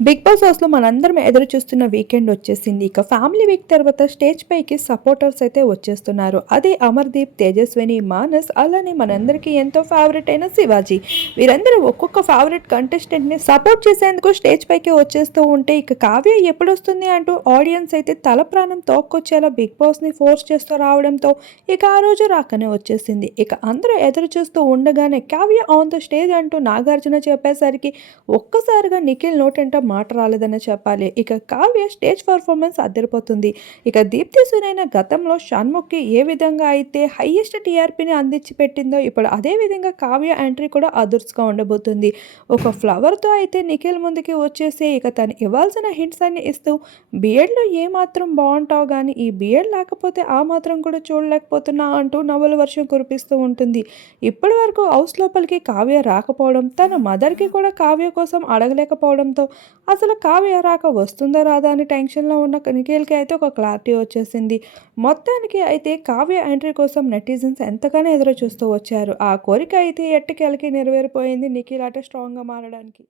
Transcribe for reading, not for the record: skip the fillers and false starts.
Big boss హౌస్‌లో మనందరం ఎదురు చూస్తున్న వీకెండ్ వచ్చేసింది. ఇక ఫ్యామిలీ వీక్ తర్వాత స్టేజ్ పైకి సపోర్టర్స్ అయితే వచ్చేస్తున్నారు. అదే అమర్‌దీప్, తేజస్విని, మానస్ అలానే మనందరికీ ఎంతో ఫేవరెట్ అయిన శివాజీ. వీరందరూ ఒక్కొక్క ఫేవరెట్ కంటెస్టెంట్‌ని సపోర్ట్ చేసేందుకు స్టేజ్ పైకి వచ్చేస్తూ ఉంటే ఇక కావ్య ఎప్పుడొస్తుంది అంటూ ఆడియన్స్ అయితే తల ప్రాణం తోక్కొచ్చేలా బిగ్ బాస్‌ని ఫోర్స్ చేస్తూ రావడంతో ఇక ఆ రోజు రాకనే వచ్చేసింది. ఇక అందరూ ఎదురు చూస్తూ ఉండగానే కావ్య ఆన్ ద స్టేజ్ అంటూ నాగార్జున చెప్పేసరికి ఒక్కసారిగా నిఖిల్ నోటంట మాట రాలేదనే చెప్పాలి. ఇక కావ్య స్టేజ్ పర్ఫార్మెన్స్ అదిరిపోతుంది. ఇక దీప్తి సునైన గతంలో షణ్ముఖ్‌కి ఏ విధంగా అయితే హైయెస్ట్ టీఆర్పీని అందించి పెట్టిందో ఇప్పుడు అదే విధంగా కావ్య ఎంట్రీ కూడా అదుర్స్‌గా ఉండబోతుంది. ఒక ఫ్లవర్‌తో అయితే నిఖిల్ ముందుకి వచ్చేసి ఇక తను ఇవ్వాల్సిన హింట్స్ అన్ని ఇస్తూ బిఎడ్‌లో ఏమాత్రం బావుంటావు గానీ ఈ బిఎడ్ లేకపోతే ఆ మాత్రం కూడా చూడలేకపోతున్నా అంటూ నవ్వుల వర్షం కురిపిస్తూ ఉంటుంది. ఇప్పటి వరకు హౌస్ లోపలికి కావ్య రాకపోవడం, తన మదర్‌కి కూడా కావ్య కోసం అడగలేకపోవడంతో అసలు కావ్య రాక వస్తుందా రాదా అని టెన్షన్‌లో ఉన్న నిఖిల్‌కి అయితే ఒక క్లారిటీ వచ్చేసింది. మొత్తానికి అయితే కావ్య ఎంట్రీ కోసం నెటిజన్స్ ఎంతగానో ఎదురు చూస్తూ వచ్చారు. ఆ కోరిక అయితే ఎట్టకేలకి నెరవేరిపోయింది నిఖిల్ అట స్ట్రాంగ్‌గా మారడానికి.